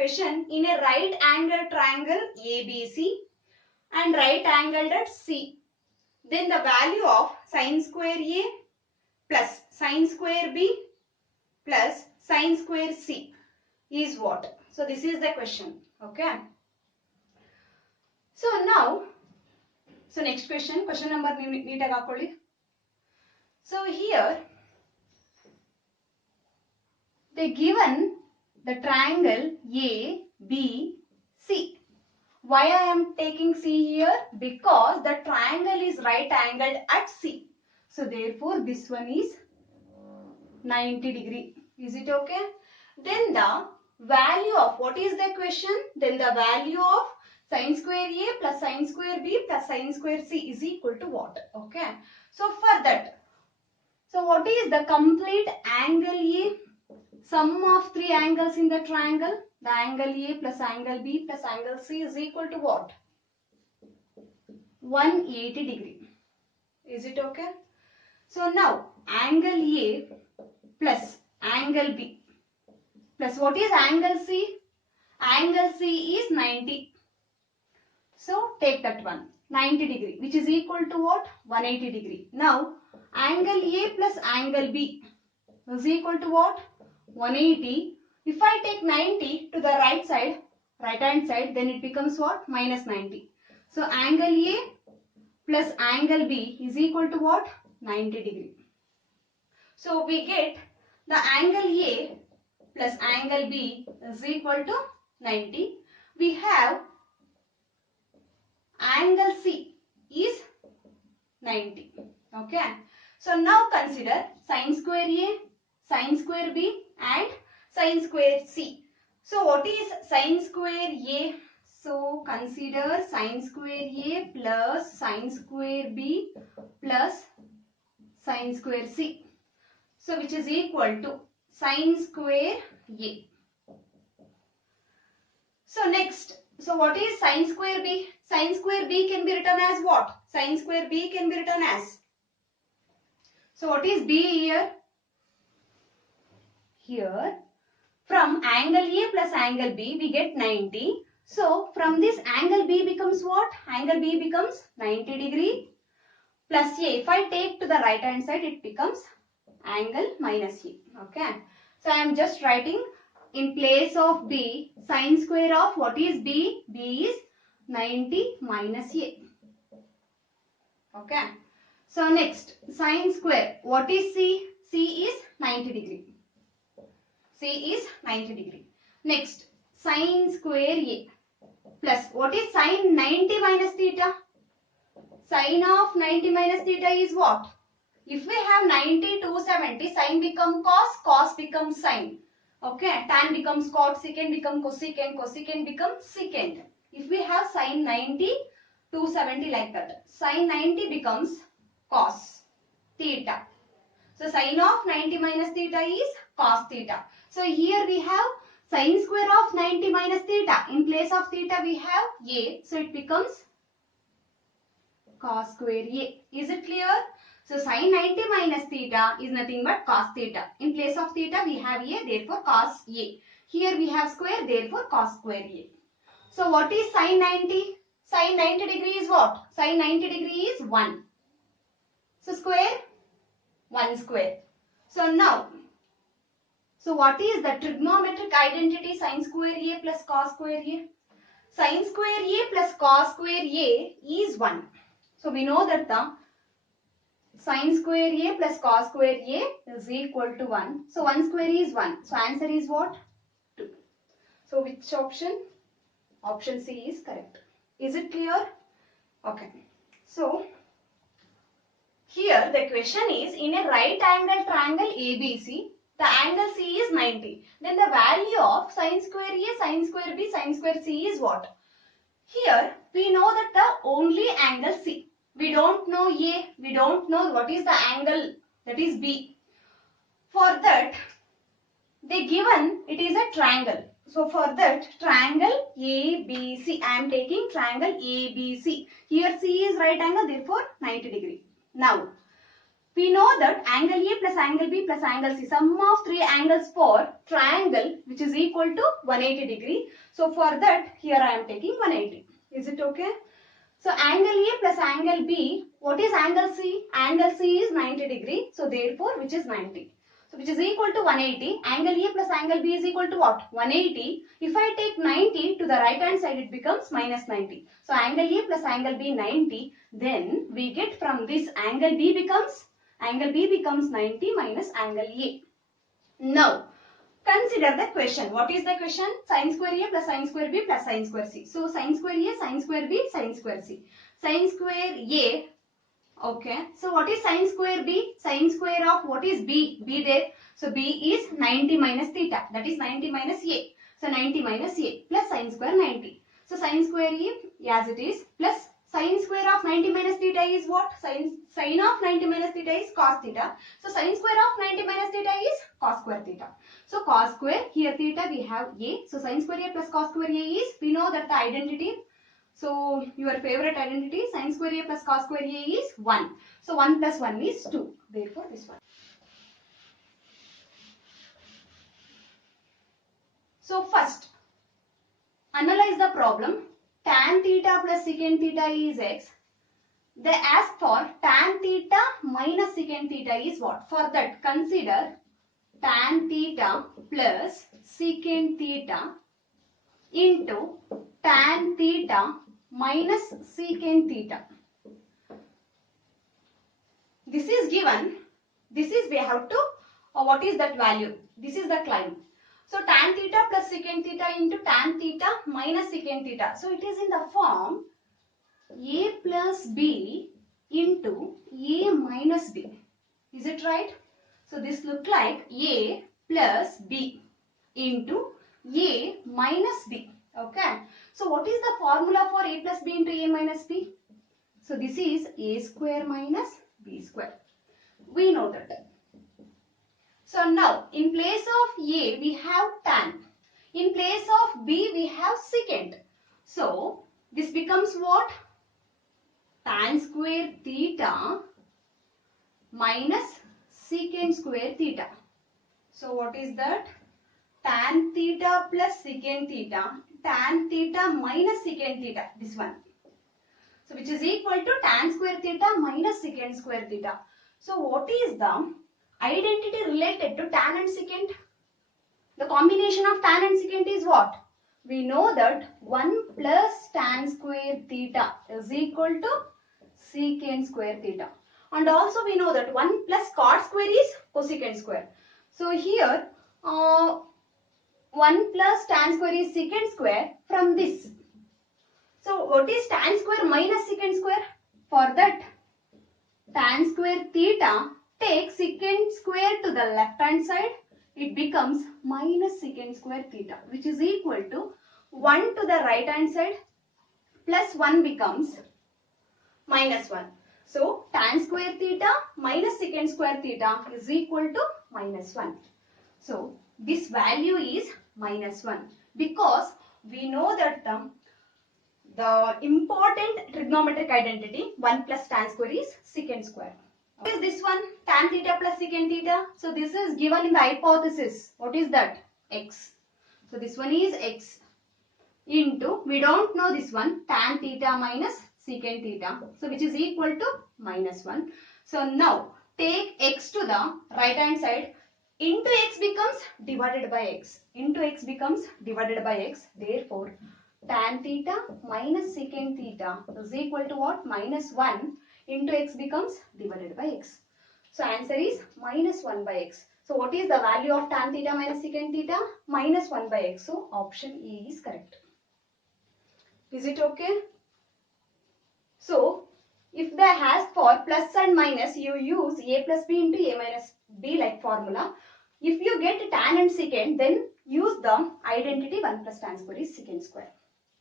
question in a right angle triangle ABC and right angled at C. Then the value of sine square A plus sine square B plus sine square C is what? So this is the question. Okay. So now, next question number neatag hakolli. So here they given the triangle A, B, C. Why I am taking C here? Because the triangle is right angled at C. So therefore this one is 90 degree. Is it okay? Then the value of, what is the question? Then the value of sine square A plus sine square B plus sine square C is equal to what? Okay. So for that, so what is the complete angle A? Sum of three angles in the triangle. The angle A plus angle B plus angle C is equal to what? 180 degree. Is it okay? So now angle A plus angle B plus what is angle C? Angle C is 90. So take that one. 90 degree, which is equal to what? 180 degree. Now angle A plus angle B is equal to what? 180. If I take 90 to the right hand side, then it becomes what? Minus 90. So angle A plus angle B is equal to what? 90 degree. So we get the angle A plus angle B is equal to 90. We have angle C is 90. Okay. So now consider sine square A, sine square B and sine square C. So what is sine square A? So consider sine square A plus sine square B plus sine square C. So which is equal to sine square A. So next, so what is sine square B? Sine square B can be written as what? Sine square B can be written as. So what is B here? Here from angle A plus angle B we get 90. So from this angle B becomes what? Angle B becomes 90 degree plus A. If I take to the right hand side it becomes angle minus A. Okay. So I am just writing in place of B sine square of what is B? B is 90 minus A. Okay. So next sine square. What is C? C is 90 degree. C is 90 degree. Next sine square A plus what is sine 90 minus theta? Sine of 90 minus theta is what? If we have 90 to 70, sine become cos, cos becomes sine. Okay, tan becomes cot, secant become cosecant, cosecant becomes secant. If we have sine 90 to 70 like that, sine 90 becomes cos theta. So sine of 90 minus theta is cos theta. So here we have sine square of 90 minus theta. In place of theta we have A. So it becomes cos square A. Is it clear? So sine 90 minus theta is nothing but cos theta. In place of theta we have A, therefore cos A. Here we have square, therefore cos square A. So what is sine 90? Sine 90 degree is what? Sine 90 degree is 1. So square 1 square. So now, so what is the trigonometric identity sine square A plus cos square A? Sine square A plus cos square A is 1. So we know that the sine square A plus cos square A is equal to 1. So 1 square is 1. So answer is what? 2. So which option? Option C is correct. Is it clear? Okay. So here the question is in a right angle triangle ABC, the angle C is 90. Then the value of sine square A, sine square B, sine square C is what? Here we know that the only angle C. We don't know A. We don't know what is the angle that is B. For that they given it is a triangle. So for that triangle ABC, I am taking triangle ABC. Here C is right angle, therefore 90 degree. Now We know that angle A plus angle B plus angle C, sum of three angles for triangle which is equal to 180 degree. So for that, here I am taking 180. Is it okay? So angle A plus angle B, what is angle C? Angle C is 90 degree. So therefore, which is 90. So which is equal to 180. Angle A plus angle B is equal to what? 180. If I take 90 to the right hand side, it becomes minus 90. So angle A plus angle B 90. Then we get from this angle B becomes 90 minus angle A. Now, consider the question. What is the question? Sin square A plus sin square B plus sin square C. So sin square A, sin square B, sin square C. Sin square A. Okay. So what is sin square B? Sin square of what is B? B there. So B is 90 minus theta. That is 90 minus A. So 90 minus A plus sin square 90. So sin square A as it is plus sin square of 90 minus theta is what? Sin of 90 minus theta is cos theta. So sin square of 90 minus theta is cos square theta. So cos square, here theta we have A. So sin square A plus cos square A is, we know that the identity. So your favorite identity, sin square A plus cos square A is 1. So 1 plus 1 is 2. Therefore this one. So first, analyze the problem. Tan theta plus secant theta is x. They ask for tan theta minus secant theta is what? For that, consider tan theta plus secant theta into tan theta minus secant theta. This is given. This is we have to, what is that value? This is the claim. So tan theta plus secant theta into tan theta minus secant theta. So it is in the form A plus B into A minus B. Is it right? So this look like A plus B into A minus B. Okay. So what is the formula for A plus B into A minus B? So this is A square minus B square. We know that. So now in place of A we have tan. In place of B we have secant. So this becomes what? Tan square theta minus secant square theta. So what is that? Tan theta plus secant theta, tan theta minus secant theta, this one. So which is equal to tan square theta minus secant square theta. So what is the identity related to tan and secant? The combination of tan and secant is what? We know that 1 plus tan square theta is equal to secant square theta. And also we know that 1 plus cot square is cosecant square. So here 1 plus tan square is secant square from this. So what is tan square minus secant square? For that, tan square theta, take secant square to the left hand side. It becomes minus secant square theta, which is equal to 1 to the right hand side plus 1 becomes minus 1. So tan square theta minus secant square theta is equal to minus 1. So this value is minus 1 because we know that the important trigonometric identity 1 plus tan square is secant square. What is this one? Tan theta plus secant theta. So this is given in the hypothesis. What is that? X. So this one is x into, we don't know this one, tan theta minus secant theta. So which is equal to minus 1. So now take x to the right hand side. Into x becomes divided by x. Into x becomes divided by x. Therefore, tan theta minus secant theta is equal to what? Minus 1 into x becomes divided by x. So answer is minus 1 by x. So what is the value of tan theta minus secant theta? Minus 1 by x. So option A is correct. Is it okay? So if they ask for plus and minus, you use A plus B into A minus B like formula. If you get tan and secant, then use the identity 1 plus tan square is secant square.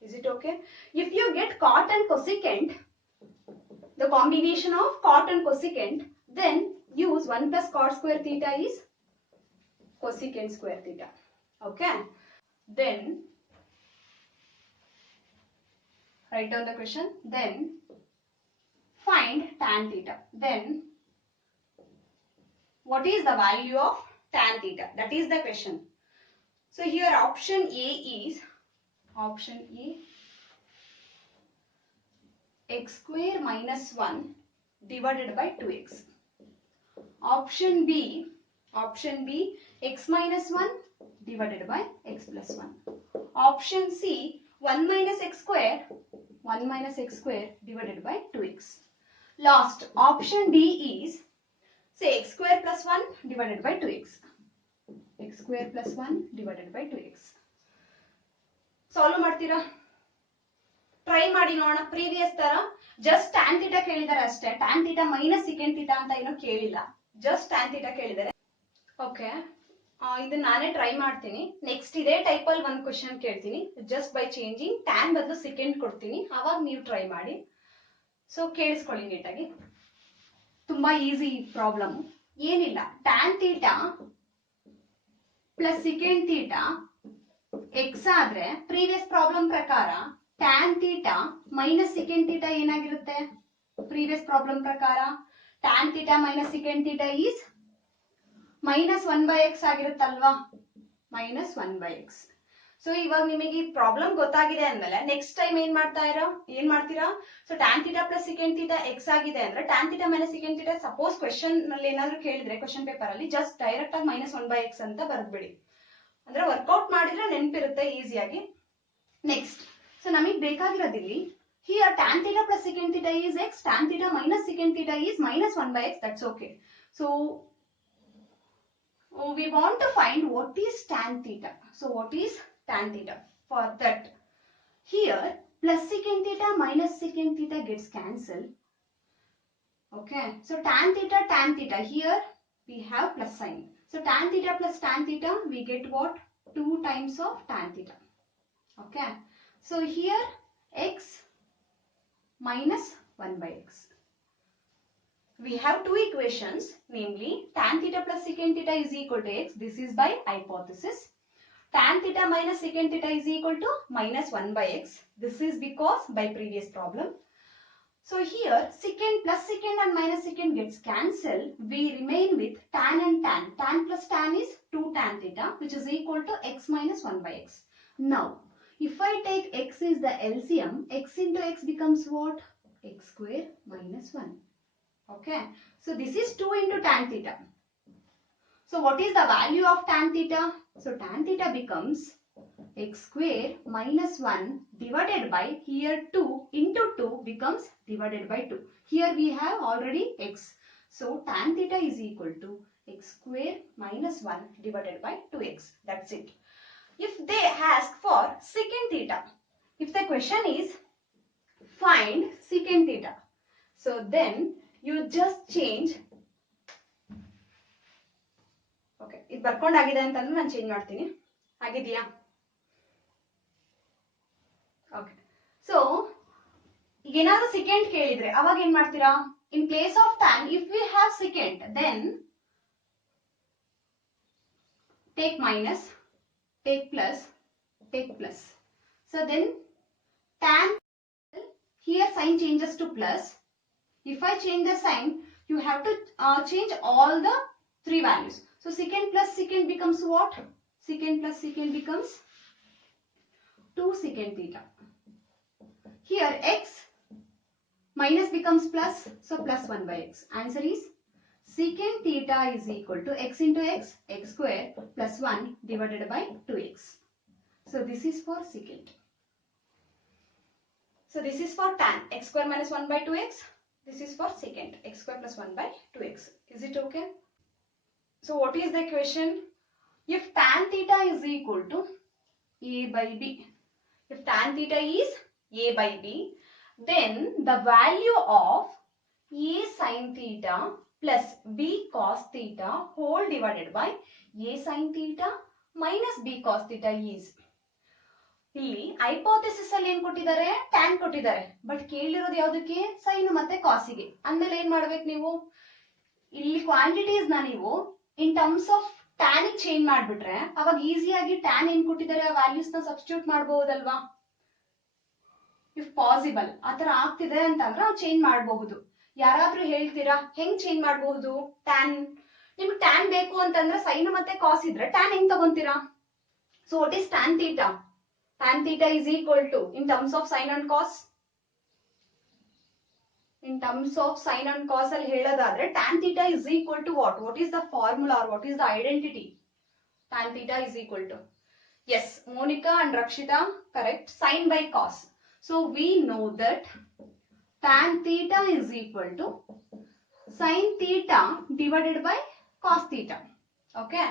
Is it okay? If you get cot and cosecant, the combination of cot and cosecant, then use 1 plus cot square theta is cosecant square theta. Okay? Then write down the question. Then find tan theta. Then what is the value of tan theta? That is the question. So here option A is option A, x square minus 1 divided by 2x. Option B, x minus 1 divided by x plus 1. Option C, 1 minus x square divided by 2x. Last, option D is, say, x square plus 1 divided by 2x. x square plus 1 divided by 2x. Solve ಮಾಡ್ತೀರಾ? Try ಮಾಡಿ ನೋಡೋಣ. Previous ತರ just tan theta ಕೇಳಿದಾರೆ ಅಷ್ಟೇ. tan theta minus secant theta ಅಂತ ಏನೋ ಕೇಳಿಲ್ಲ. Just tan theta ಕೇಳಿದಾರೆ. Okay, ಇದನ್ನ ನಾನೇ ಟ್ರೈ ಮಾಡ್ತೀನಿ. ನೆಕ್ಸ್ಟ್ ಇದೇ ಟೈಪ್ ಅಲ್ಲಿ ಒಂದು ಕ್ವೆಶ್ಚನ್ ಕೇಳ್ತೀನಿ. ಜಸ್ಟ್ ಬೈ ಚೇಂಜಿಂಗ್ tan ಬದಲು secant ಕೊಡ್ತೀನಿ. ಅವಾಗ ನೀವು ಟ್ರೈ ಮಾಡಿ. ಸೊ ಕೇಳಿಸ್ಕೊಳ್ಳಿ ನೀಟಾಗಿ. ತುಂಬಾ ಈಸಿ ಪ್ರಾಬ್ಲಮ್. ಏನಿಲ್ಲ, tan theta plus secant theta x ಆದ್ರೆ ಪ್ರೀವಿಯಸ್ ಪ್ರಾಬ್ಲಮ್ ಪ್ರಕಾರ tan theta minus secant theta ಏನಾಗಿರುತ್ತೆ? ಪ್ರೀವಿಯಸ್ ಪ್ರಾಬ್ಲಮ್ ಪ್ರಕಾರ tan theta minus secant theta is minus 1/x ಆಗಿರುತ್ತಲ್ವಾ? Minus 1/x. ಸೊ ಇವಾಗ ನಿಮಗೆ ಈ ಪ್ರಾಬ್ಲಮ್ ಗೊತ್ತಾಗಿದೆ ಅಂದ್ಮೇಲೆ ನೆಕ್ಸ್ಟ್ ಟೈಮ್ ಏನ್ ಮಾಡ್ತೀರಾ? So tan theta plus secant theta x ಆಗಿದೆ ಅಂದ್ರೆ tan theta minus secant theta suppose question ನಲ್ಲಿ ಏನಾದ್ರು ಕೇಳಿದ್ರೆ ಕ್ವೆಶ್ಚನ್ ಪೇಪರ್ ಅಲ್ಲಿ ಜಸ್ಟ್ ಡೈರೆಕ್ಟ್ ಆಗಿ ಮೈನಸ್ 1/x ಅಂತ ಬರ್ದ್ಬಿಡಿ. ಅಂದ್ರೆ ವರ್ಕೌಟ್ ಮಾಡಿದ್ರೆ ನೆನಪಿರುತ್ತೆ ಈಸಿಯಾಗಿ. ನೆಕ್ಸ್ಟ್, ಸೊ ನಮಗೆ ಬೇಕಾಗಿರೋದಿಲ್ಲಿ here tan theta plus secant theta is x, tan theta minus secant theta is minus 1/x. That's okay. So we want to find what is tan theta. So what is tan theta? For that, here plus secant theta minus secant theta gets cancelled. Okay, so tan theta here we have plus sign. So tan theta plus tan theta we get what? 2 times of tan theta. Okay, so here x minus 1/x. We have two equations, namely tan theta plus secant theta is equal to x. This is by hypothesis. Tan theta minus secant theta is equal to minus 1/x. This is because by previous problem. So here secant plus secant and minus secant gets cancelled. We remain with tan and tan. Tan plus tan is 2 tan theta, which is equal to x minus 1/x. Now, if I take x is the LCM, x into x becomes what? X square minus 1. Okay, so this is 2 into tan theta. So what is the value of tan theta? So tan theta becomes x square minus 1 divided by, here 2 into 2 becomes divided by 2. Here we have already x. So tan theta is equal to x square minus 1 divided by 2x. That's it. If they ask for secant theta, if the question is find secant theta, so then you just change. Okay, ಇದು ಬರ್ಕೊಂಡಾಗಿದೆ ಅಂತಂದ್ರೆ ನಾನು change ಮಾಡ್ತೀನಿ. ಆಗಿದೆಯಾ? Okay, so ಈಗ ಏನಾದ್ರು secant ಕೇಳಿದ್ರೆ ಅವಾಗ ಏನ್ ಮಾಡ್ತೀರಾ? In place of tan, if we have secant, then take minus, take plus, take plus. So then tan, here sign changes to plus. If I change the sign, you have to change all the three values. So secant plus secant becomes what? Secant plus secant becomes 2 secant theta. Here x minus becomes plus, so plus 1/x. Answer is secant theta is equal to x into x, x square plus 1 divided by 2x. So this is for secant. So this is for tan, x square minus 1 by 2x. This is for secant, x square plus 1 by 2x. Is it okay? So what is the equation? If tan theta is equal to a by b, if tan theta is a by b, then the value of a sin theta plus b cos theta whole divided by a sin theta minus b cos theta is. ಇಲ್ಲಿ hypothesis ಅಲ್ಲಿ ಏನ್ ಕೊಟ್ಟಿದ್ದಾರೆ? tan ಕೊಟ್ಟಿದ್ದಾರೆ. But ಕೇಳಿರೋದು ಯಾವುದಕ್ಕೆ? Sign ಮತ್ತೆ ಕಾಸಿಗೆ. ಅಂದ್ಮೇಲೆ ಏನ್ ಮಾಡ್ಬೇಕು ನೀವು? ಇಲ್ಲಿ ಕ್ವಾಂಟಿಟೀಸ್ ನ ನೀವು ಇನ್ ಟರ್ಮ್ಸ್ ಆಫ್ tan ಚೇಂಜ್ ಮಾಡ್ಬಿಟ್ರೆ ಅವಾಗ ಈಸಿಯಾಗಿ tan ಏನ್ ಕೊಟ್ಟಿದ್ದಾರೆ ಆ ವ್ಯಾಲ್ಯೂಸ್ ನ ಸಬ್ಸ್ಟಿಟ್ಯೂಟ್ ಮಾಡಬಹುದಲ್ವಾ? ಇಫ್ ಪಾಸಿಬಲ್ ಆತರ ಆಗ್ತಿದೆ ಅಂತಂದ್ರೆ ನಾವು ಚೇಂಜ್ ಮಾಡಬಹುದು. ಯಾರಾದ್ರೂ ಹೇಳ್ತೀರಾ ಹೆಂಗ್ ಚೇಂಜ್ ಮಾಡಬಹುದು? tan ನಿಮ್ಗೆ ಟ್ಯಾನ್ ಬೇಕು ಅಂತಂದ್ರೆ ಸೈನ್ ಮತ್ತೆ ಕಾಸ್ ಇದ್ರೆ ಟ್ಯಾನ್ ಹೆಂಗ್ ತಗೊಂತೀರಾ? So what is tan theta? Tan theta is equal to in terms of sine and cos. In terms of sine and cos ಅಲ್ಲಿ ಹೇಳೋದಾದ್ರೆ tan theta is equal to what? What is the formula or what is the identity? Tan theta is equal to, yes, Monica and Rakshita, correct, sin by cos. So we know that tan theta is equal to sin theta divided by cos theta. Okay,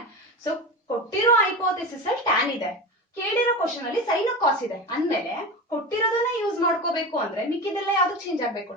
so ಕೊಟ್ಟಿರೋ hypothesis ಅಲ್ಲಿ tan ಇದೆ, ಕೇಳಿರೋ question ಅಲ್ಲಿ sign ಕಾಸ್ ಇದೆ ಅಂದ್ಮೇಲೆ ಕೊಟ್ಟಿರೋದನ್ನ use ಮಾಡ್ಕೋಬೇಕು ಅಂದ್ರೆ ಮಿಕ್ಕಿದೆಲ್ಲ ಯಾವ್ದು change ಆಗ್ಬೇಕು?